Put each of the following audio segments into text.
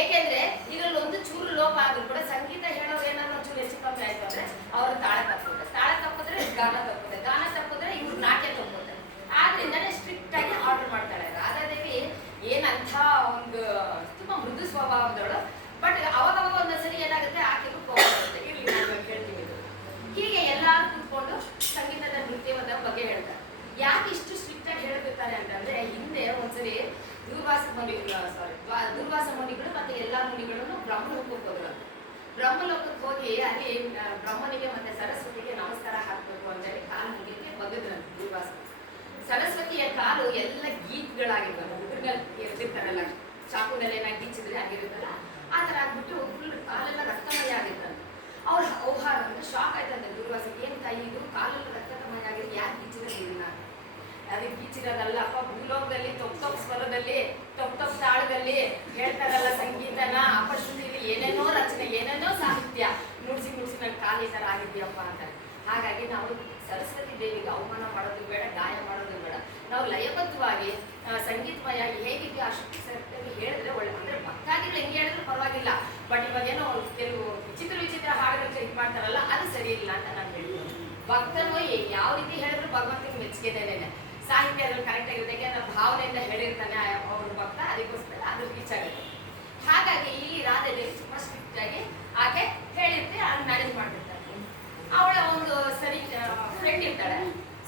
ಏಕೆಂದ್ರೆ ಇದ್ರಲ್ಲಿ ಒಂದು ಚೂರು ಲೋಪ ಆದ್ರೂ ಕೂಡ ಸಂಗೀತ ಹೇಳೋರು ಏನಾದ್ರು ಚೂರು ಹೆಚ್ಚು ಕಮ್ಮಿ ಆಯ್ತು ಅಂದ್ರೆ ಅವರು ತಾಳ ತಪ್ಪುತ್ತೆ, ತಾಳ ತಪ್ಪಿದ್ರೆ ಗಾನ ತಪ್ಪುತ್ತೆ, ಗಾನ ತಪ್ಪಿದ್ರೆ ಇವ್ರು ನಾಟ್ಯ ತಪ್ಪುತ್ತೆ. ಆದ್ರಿಂದಾನೇ ಸ್ಟ್ರಿಕ್ಟ್ ಆಗಿ ಆರ್ಡರ್ ಮಾಡ್ತಾಳೆ. ರಾಧಾದೇವಿ ಏನಂತ ಒಂದು ತುಂಬಾ ಮೃದು ಸ್ವಭಾವದವಳು. ಬಟ್ ಅವಾಗವಾಗ ಒಂದೊಂದ್ಸರಿ ಏನಾಗುತ್ತೆ ಆಕೆಗೂ ಕೋಪ ಬರುತ್ತೆ. ಇಲ್ಲಿ ನಾನು ಹೇಳ್ತೀವಿ. ಹೀಗೆ ಎಲ್ಲಾರು ಕೂತ್ಕೊಂಡು ಸಂಗೀತದ ನೃತ್ಯದ ಬಗ್ಗೆ ಹೇಳ್ತಾರೆ. ಯಾಕೆ ಇಷ್ಟು ಸ್ಟ್ರಿಕ್ಟ್ ಆಗಿ ಹೇಳ್ತಿರ್ತಾರೆ ಅಂತಂದ್ರೆ, ಹಿಂದೆ ಒಂದ್ಸರಿ ದೂರ್ವಾಸ ಮುನಿಗಳು ಮತ್ತೆ ಎಲ್ಲಾ ಮುನಿಗಳನ್ನು ಬ್ರಹ್ಮಲೋಕಕ್ಕೆ ಹೋದ್ರು. ಬ್ರಹ್ಮಲೋಕಕ್ಕೆ ಹೋಗಿ ಅಲ್ಲಿ ಬ್ರಹ್ಮನಿಗೆ ಮತ್ತೆ ಸರಸ್ವತಿಗೆ ನಮಸ್ಕಾರ ಹಾಕ್ಬೇಕು ಅಂತ ಹೇಳಿ ಕಾಲು ಮುಗಿಗೆ ಬಗ್ಗದ್ರಂತೆ ದೂರ್ವಾಸ. ಸರಸ್ವತಿಯ ಕಾಲು ಎಲ್ಲ ಗೀತ್ಗಳಾಗಿರ್ತಾರೆ, ಇರ್ತಿರ್ತಾರಲ್ಲ ಚಾಕುನಲ್ಲಿ ಏನಾಗಿ ಗೀಚಿದ್ರೆ ಆಗಿರುತ್ತಲ್ಲ ಆ ತರ ಆಗ್ಬಿಟ್ಟು ಫುಲ್ ಕಾಲೆಲ್ಲ ರಕ್ತಮಯ ಆಗಿರ್ತಂತೆ. ಅವ್ರ ಔಹಾರ ಅಂದ್ರೆ ಶಾಕ್ ಆಯ್ತಂತೆ ದೂರ್ವಾಸಕ್ಕೆ. ಏನ್ ತಾಯಿ ಇದು ಕಾಲೆಲ್ಲ ರಕ್ತಮಯ ಆಗಿದೆ, ಯಾಕೆ ಗೀಚಿದ್ರೆ ಇದನ್ನ? ಅದಕ್ಕೆ ಗೀಚಿರೋದಲ್ಲ ಅಪ್ಪ, ಭೂಲೋಕದಲ್ಲಿ ತೊಪ್ ಸ್ವರದಲ್ಲಿ ತೊಪ್ ತಾಳದಲ್ಲಿ ಹೇಳ್ತಾರಲ್ಲ ಸಂಗೀತನ, ಅಪಶ್ರುತಿಯಲ್ಲಿ ಏನೇನೋ ರಚನೆ ಏನೇನೋ ಸಾಹಿತ್ಯ ನುಡ್ಸಿ ನನ್ನ ಕಾಲು ಈ ತರ ಆಗಿದ್ಯಪ್ಪ ಅಂತ. ಹಾಗಾಗಿ ನಾವು ಸರಸ್ವತಿ ದೇವಿಗೆ ಅವಮಾನ ಮಾಡೋದು ಬೇಡ, ಗಾಯ ಮಾಡೋದು ಬೇಡ. ನಾವು ಲಯಬದ್ಧವಾಗಿ ಸಂಗೀತಮಯಾಗಿ ಹೇಗಿದೆಯೋ ಅಷ್ಟು ಸರಿಯಾಗಿ ಹೇಳಿದ್ರೆ ಒಳ್ಳೆ. ಅಂದ್ರೆ ಭಕ್ತಾದಿಗಳು ಹೆಂಗೆ ಹೇಳಿದ್ರು ಪರವಾಗಿಲ್ಲ, ಬಟ್ ಇವಾಗೇನೋ ಕೆಲವು ವಿಚಿತ್ರ ಹಾಡುಗಳು ಇದು ಮಾಡ್ತಾರಲ್ಲ ಅದು ಸರಿ ಇಲ್ಲ ಅಂತ ನಾನು ಹೇಳ್ತೀನಿ. ಭಕ್ತನು ಯಾವ ರೀತಿ ಹೇಳಿದ್ರು ಭಗವಂತನಿಗೆ ಮೆಚ್ಚುಗೆದೇನೆ. ಸಾಹಿತ್ಯ ಅದ್ರಲ್ಲಿ ಕರೆಕ್ಟ್ ಆಗಿರುತ್ತೆ, ಯಾಕೆಂದ್ರೆ ಭಾವನೆಯಿಂದ ಹೇಳಿರ್ತಾನೆ ಅವ್ರ ಭಕ್ತ, ಅದಕ್ಕೋಸ್ಕರ ಅದು ರೀಚ್ ಆಗುತ್ತೆ. ಹಾಗಾಗಿ ಇಲ್ಲಿ ರಾಧಾದೇವಿ ತುಂಬಾ ಸ್ಟ್ರಿಕ್ಟ್ ಆಗಿ ಆಕೆ ಹೇಳಿರ್ತೆ, ಅದು ಮ್ಯಾನೇಜ್ ಮಾಡಿರ್ತಾರೆ. ಅವಳ ಒಂದು ಸರಿ ಫ್ರೆಂಡ್ ಇರ್ತಾಳೆ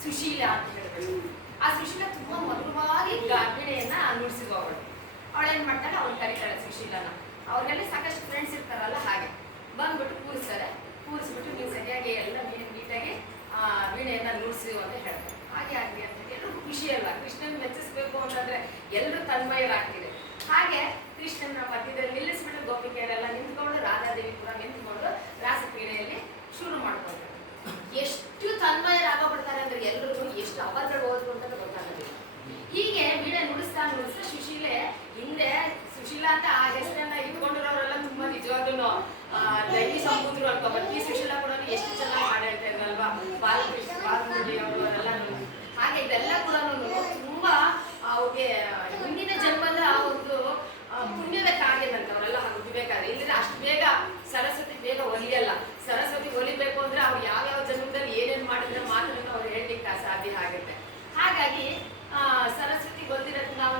ಸುಶೀಲಾ ಅಂತ ಹೇಳ್ತಾರೆ. ಆ ಸುಶೀಲಾ ತುಂಬಾ ಮಧುರವಾಗಿ ವೀಣೆಯನ್ನ ನುಡಿಸಿದ್ರು ಅವಳು. ಅವಳೇನ್ ಮಾಡ್ತಾಳೆ, ಅವ್ಳು ಕರೀತಾಳೆ ಸುಶೀಲನ. ಅವ್ರಿಗೆಲ್ಲ ಸಾಕಷ್ಟು ಫ್ರೆಂಡ್ಸ್ ಇರ್ತಾರಲ್ಲ, ಹಾಗೆ ಬಂದ್ಬಿಟ್ಟು ಕೂರಿಸ್ತಾರೆ. ಕೂರಿಸ್ಬಿಟ್ಟು ನೀವು ಸರಿಯಾಗಿ ಎಲ್ಲ ನೀಟಾಗಿ ವೀಣೆಯನ್ನ ನುಡಿಸಿ ಅಂತ ಹೇಳ್ತಾರೆ. ಹಾಗೆ ಆಗ್ಲಿ ಅಂತ ಎಲ್ರಿಗೂ ಖುಷಿ ಅಲ್ಲ, ಕೃಷ್ಣನ್ ಮೆಚ್ಚಿಸ್ಬೇಕು ಅಂತಂದ್ರೆ ಎಲ್ಲರೂ ತನ್ಮಯರಾಗ್ತಿದೆ. ಹಾಗೆ ಕೃಷ್ಣನ ಮಧ್ಯದಲ್ಲಿ ನಿಲ್ಲಿಸ್ಬಿಟ್ಟು ಗೋಪಿಕೆಯರೆಲ್ಲ ನಿಂತ್ಕೊಂಡು, ರಾಧಾದೇವಿ ಕೂಡ ನಿಂತ್ಕೊಂಡು ರಾಸಕ್ರೀಡೆಯಲ್ಲಿ ಶುರು ಮಾಡ್ಕೊಂಡ್ರು. ಎಷ್ಟು ತನ್ಮಯರಾಗೋಗ್ಬಿಡ್ತಾರೆ ಅಂದ್ರೆ ಎಲ್ಲರೂ ಎಷ್ಟು ಅವರ್ಗಳು ಓದ್ರು ಅಂತ ಗೊತ್ತಾಗೋದಿಲ್ಲ. ಹೀಗೆ ವೀಣೆ ನುಡಿಸ್ತಾ ಸುಶೀಲೆ ಹಿಂದೆ ಸುಶೀಲಾ ಅಂತ ಆ ಹೆಸರನ್ನ ಇಟ್ಕೊಂಡಿರೋರೆಲ್ಲ ತುಂಬಾ ನಿಜವಾಗ್ಲೂ ದೈವಿ ಸಂಬೂದ್ರು ಅನ್ಕೋಬಾರ್ದು. ಈ ಸುಶೀಲಾ ಕೂಡ ಎಷ್ಟು ಚೆನ್ನಾಗಿ ಹಾಡು ಹೇಳ್ತಾ ಇದ್ರಲ್ವಾ, ಬಾಲಮುರಳಿ ಅವರು ಅವರೆಲ್ಲ. ಹಾಗೆ ಇದೆಲ್ಲ ಕೂಡ ತುಂಬಾ ಅವ್ರಿಗೆ ಮುಂದಿನ ಜನ್ಮದ ಒಂದು ಪುಣ್ಯದ ಕಾರ್ಯದಂತ ಅವರೆಲ್ಲ ಹುಟ್ಟಬೇಕಾದ್ರೆ. ಇಲ್ಲಿದ್ರೆ ಅಷ್ಟು ಬೇಗ ಸರಸ್ವತಿ ಬೇಗ ಒಲಿಯಲ್ಲ. ಸರಸ್ವತಿ ಒಲಿಬೇಕು ಅಂದ್ರೆ ಅವ್ರು ಯಾವ್ಯಾವ ಜನ್ಮದಲ್ಲಿ ಏನೇನ್ ಮಾಡಿದ್ರೆ ಮಾತ್ರ ಅವ್ರು ಹೇಳ್ಲಿಕ್ಕೆ ಸಾಧ್ಯ ಆಗುತ್ತೆ. ಹಾಗಾಗಿ ಸರಸ್ವತಿ ಬಂದಿರೋದು ನಾವು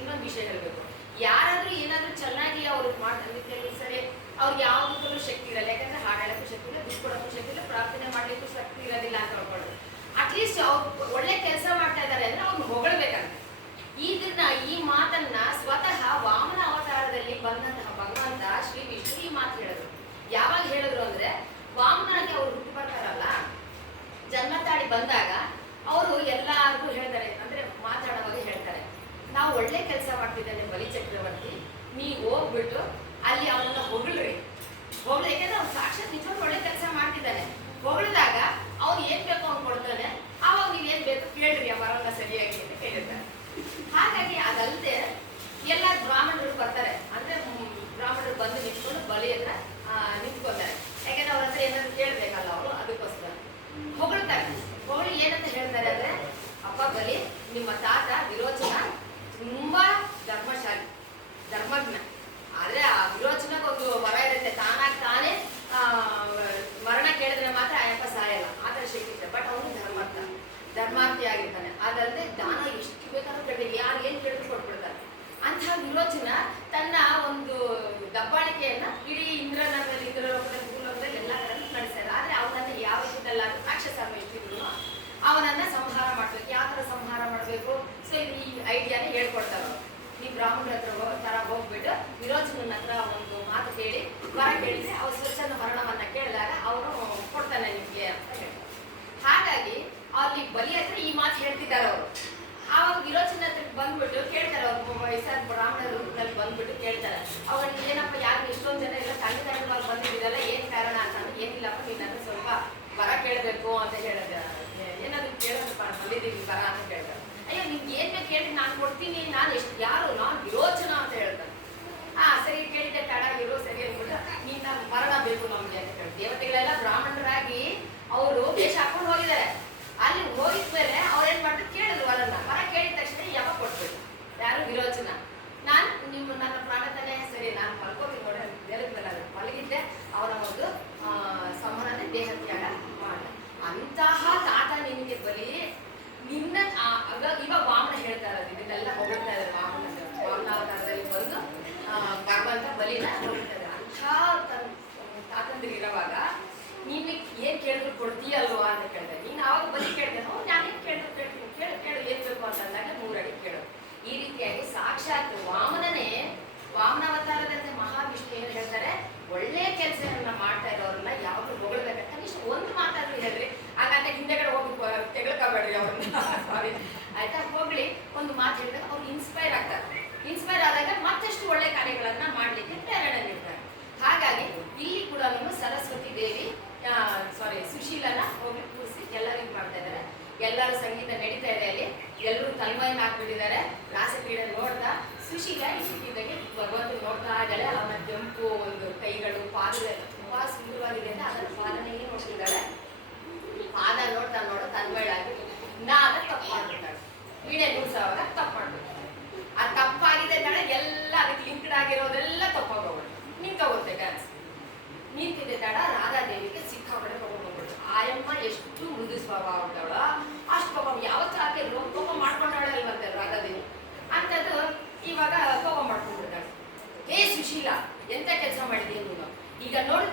ಇನ್ನೊಂದು ವಿಷಯ ಹೇಳ್ಬೇಕು. ಯಾರಾದ್ರೂ ಏನಾದ್ರೂ ಚೆನ್ನಾಗಿ ಅವ್ರು ಮಾಡ್ತಾರೆ ಸರಿ, ಅವ್ರಿಗೆ ಯಾವುದಕ್ಕೂ ಶಕ್ತಿ ಇರಲ್ಲ. ಯಾಕಂದ್ರೆ ಹಾಡು ಹೇಳಕ್ಕೂ ಶಕ್ತಿ ಇಲ್ಲ, ದುಡ್ಡು ಕೊಡೋಕ್ಕೂ ಶಕ್ತಿ ಇಲ್ಲ, ಪ್ರಾರ್ಥನೆ ಮಾಡ್ಲಿಕ್ಕೂ ಶಕ್ತಿ ಇರೋದಿಲ್ಲ ಅಂತ ಹೇಳ್ಕೊಳ್ಳೋದು. ಅಟ್ಲೀಸ್ಟ್ ಅವ್ರು ಒಳ್ಳೆ ಕೆಲಸ ಮಾಡ್ತಾ ಇದ್ದಾರೆ ಅಂದ್ರೆ ಅವ್ರನ್ನ ಹೊಗಳಬೇಕಂತ. ಈ ಮಾತನ್ನ ಸ್ವತಃ ವಾಮನ ಅವತಾರದಲ್ಲಿ ಬಂದಂತಹ ಭಗವಂತ ಶ್ರೀ ವಿಷ್ಣು ಈ ಮಾತು ಹೇಳಿದ್ರು. ಯಾವಾಗ ಹೇಳಿದ್ರು ಅಂದ್ರೆ, ವಾಮನಾಗಿ ಅವ್ರು ಹುಟ್ಟು ಬರ್ತಾರಲ್ಲ, ಜನ್ಮ ತಾಳಿ ಬಂದಾಗ ಅವರು ಎಲ್ಲಾರ್ಗೂ ಹೇಳ್ತಾರೆ, ಅಂದ್ರೆ ಮಾತಾಡುವಾಗ ಹೇಳ್ತಾರೆ, ನಾವು ಒಳ್ಳೆ ಕೆಲಸ ಮಾಡ್ತಿದ್ದೇನೆ ಬಲಿ ಚಕ್ರವರ್ತಿ, ನೀವು ಹೋಗ್ಬಿಟ್ಟು ಅಲ್ಲಿ ಅವನನ್ನ ಹೊಗಳ್ರಿ. ಯಾಕಂದ್ರೆ ಅವ್ನು ಸಾಕ್ಷಾತ್ ನಿಜವಾಗ್ಲೂ ಒಳ್ಳೆ ಕೆಲಸ ಮಾಡ್ತಿದ್ದಾನೆ. ಹೊಗಳಿದಾಗ ಅವ್ನು ಏನ್ ಬೇಕೋ ಅವ್ನು ಕೊಡ್ತಾನೆ, ಆವಾಗ ನೀವ್ ಏನ್ ಬೇಕು ಕೇಳ್ರಿ ಆ ವರನ್ನ ಸರಿಯಾಗಿ ಅಂತ ಹೇಳಿರ್ತಾರೆ. ಹಾಗಾಗಿ ಅದಲ್ಲದೆ ಎಲ್ಲ ಬ್ರಾಹ್ಮಣರು ಬರ್ತಾರೆ, ಅಂದ್ರೆ ಬ್ರಾಹ್ಮಣರು ಬಂದು ನಿಂತ್ಕೊಂಡು ಬಲಿ ಹತ್ರ ನಿಂತ್ಕೊಂತಾರೆ. ಯಾಕಂದ್ರೆ ಅವ್ರ ಹತ್ರ ಏನಾದ್ರು ಕೇಳ್ಬೇಕಲ್ಲ ಅವರು, ಅದಕ್ಕೋಸ್ಕರ ಹೊಗಳ್ತಾರೆ. ಹೊಗಳಿ ಏನಂತ ಹೇಳ್ತಾರೆ ಅಂದ್ರೆ, ಅಪ್ಪ ಬಲಿ, ನಿಮ್ಮ ತಾತ ವಿರೋಚನ ತುಂಬಾ ಧರ್ಮಶಾಲಿ, ಧರ್ಮಜ್ಞ. ಆದ್ರೆ ಆ ವಿರೋಚನಕ್ಕೊಂದು ವರ ಇರುತ್ತೆ, ತಾನಾಗಿ ತಾನೇ ಮರಣ ಕೇಳಿದ್ರೆ ಮಾತ್ರ ಅಯ್ಯಪ್ಪ ಸಾಯಲ್ಲ, ಆ ಥರ ಶಕ್ತಿ ಇದೆ. ಬಟ್ ಅವನು ಧರ್ಮಾರ್ಥಿ ಆಗಿರ್ತಾನೆ. ಅದಲ್ಲದೆ ದಾನ ಎಷ್ಟು ಬೇಕಾದ್ರೂ ಕೇಳಿದ್ರೆ ಯಾರು ಏನ್ ಕೇಳಿದ್ರು ಕೊಟ್ಬಿಡ್ತಾರೆ. ಅಂತಹ ವಿರೋಚನ ತನ್ನ ಒಂದು ದಬ್ಬಾಳಿಕೆಯನ್ನ ಇಡೀ ಇಂದ್ರನಗರದಲ್ಲಿ, ಭೂಲೋಕದಲ್ಲಿ ಎಲ್ಲ ಕಡೆ ನಡೆಸ್ತಾರೆ. ಆದ್ರೆ ಅವನನ್ನ ಯಾವ ರೀತಿಯಲ್ಲ ರಾಕ್ಷಸ ಎಷ್ಟಿದ್ರು ಅವನನ್ನ ಸಂಹಾರ ಮಾಡ್ಬೇಕು. ಯಾವ ತರ ಸಂಹಾರ ಮಾಡ್ಬೇಕು, ಸೊ ಈ ಐಡಿಯಾನೇ ಹೇಳ್ಕೊಡ್ತಾರ. ಈ ಬ್ರಾಹ್ಮಣರ ಹತ್ರ ಹೋಗ್ಬಿಟ್ಟು ವಿರೋಚನ ಹತ್ರ ಒಂದು ಮಾತು ಕೇಳಿ ವರ ಕೇಳಿದ್ರೆ ಅವ್ರು ಸ್ವಚ್ಛಂದ ಮರಣವನ್ನ ಕೇಳಿದಾಗ ಅವನು ಕೊಡ್ತಾನೆ ನಿಮ್ಗೆ ಅಂತ ಹೇಳ್ತಾರೆ. ಹಾಗಾಗಿ ಅಲ್ಲಿ ಬಲಿ ಹತ್ರ ಈ ಮಾತು ಹೇಳ್ತಿದ್ದಾರೆ ಅವರು. ಆವಾಗ ವಿರೋಚನ ಹತ್ರಕ್ಕೆ ಬಂದ್ಬಿಟ್ಟು ಕೇಳ್ತಾರೆ, ಅವ್ರು ವಯಸ್ಸಾದ ಬ್ರಾಹ್ಮಣರು ಬಂದ್ಬಿಟ್ಟು ಕೇಳ್ತಾರೆ, ಅವ್ರಿಗೆ ಏನಪ್ಪ ಯಾರು ಇಷ್ಟೊಂದು ಜನ ಎಲ್ಲ ತಂಡವಾಗಿ ಬಂದಿದ್ದೀರಲ್ಲ, ಏನ್ ಕಾರಣ ಅಂತಂದ್ರೆ, ಏನಿಲ್ಲಪ್ಪ ನೀನಂದ್ರೆ ಸ್ವಲ್ಪ ವರ ಕೇಳಬೇಕು ಅಂತ ಹೇಳಿದ. ಏನಾದ್ರು ಕೇಳೋದಪ್ಪ ಬಂದಿದ್ದೀವಿ ವರ ಅಂತ ಕೇಳ್ತಾರೆ. ಅಯ್ಯೋ ನಿಮ್ಗೆ ಏನ್ ಬೇಕು ಕೇಳಿ ನಾನು ಕೊಡ್ತೀನಿ, ನಾನು ಯಾರು ನಾನು ವಿರೋಚನ ಅಂತ ಹೇಳ್ತಾರೆ. ಸರಿ ಕೇಳಿದ್ದೆ ತಡ ಇರೋ ಸರಿ ಅಂದ್ಬಿಟ್ಟು, ನೀನ್ ನಾನು ಮರಣ ಬೇಕು ನಮ್ಗೆ ಅಂತ ಹೇಳಿ ದೇವತೆಗಳೆಲ್ಲ ಬ್ರಾಹ್ಮಣರಾಗಿ ಅವರು ವೇಷ ಹಾಕೊಂಡು ಹೋಗಿದ್ದಾರೆ. ಅಲ್ಲಿ ಹೋಗಿದ್ಮೇಲೆ ಅವ್ರೇನ್ ಮಾಡ್ತಾರೆ, ಕೇಳಿದ್ರು ವರನ್ನ. ವರ ಕೇಳಿದ ತಕ್ಷಣ ಯಾವಾಗ ಕೊಟ್ಬಿಟ್ಟು ಯಾರು ವಿರೋಚನ, ನಾನು ನಿಮ್ಮ ನನ್ನ ಪ್ರಾಣ ತಾನೇ, ಸರಿ ನಾನು ಆಗಿರೋದೆಲ್ಲ ತಗೊಂಡೋಗ್ಬಿಟ್ಟು ನಿಂತೋಗುತ್ತೆ ಡ್ಯಾನ್ಸ್. ನಿಂತಿದ್ದೆ ತಡ ರಾಧಾದೇವಿಗೆ ಸಿಕ್ಕಾಪಟ್ಟೆ ತಗೊಂಡ್ಬಂದ್ಬಿಟ್ಟು. ಆಯಮ್ಮ ಎಷ್ಟು ಮೃದು ಸ್ವಭಾವ ಉಂಟವಳ, ಅಷ್ಟು ಕೋಪ ಯಾವತ್ತೂ ಆಕೆ ಕೋಪ ಮಾಡ್ಕೊಂಡಾಳೆ ಅಲ್ವಂತೆ ರಾಧಾದೇವಿ. ಅಂಥದ್ದು ಇವಾಗ ಕೋಪ ಮಾಡ್ಕೊಂಡ್ಬಿಡ್ತಾಳೆ. ಹೇ ಸುಶೀಲ, ಎಂತ ಕೆಲಸ ಮಾಡಿದ್ದೀನಿ ನೀನು? ಈಗ ನೋಡಿ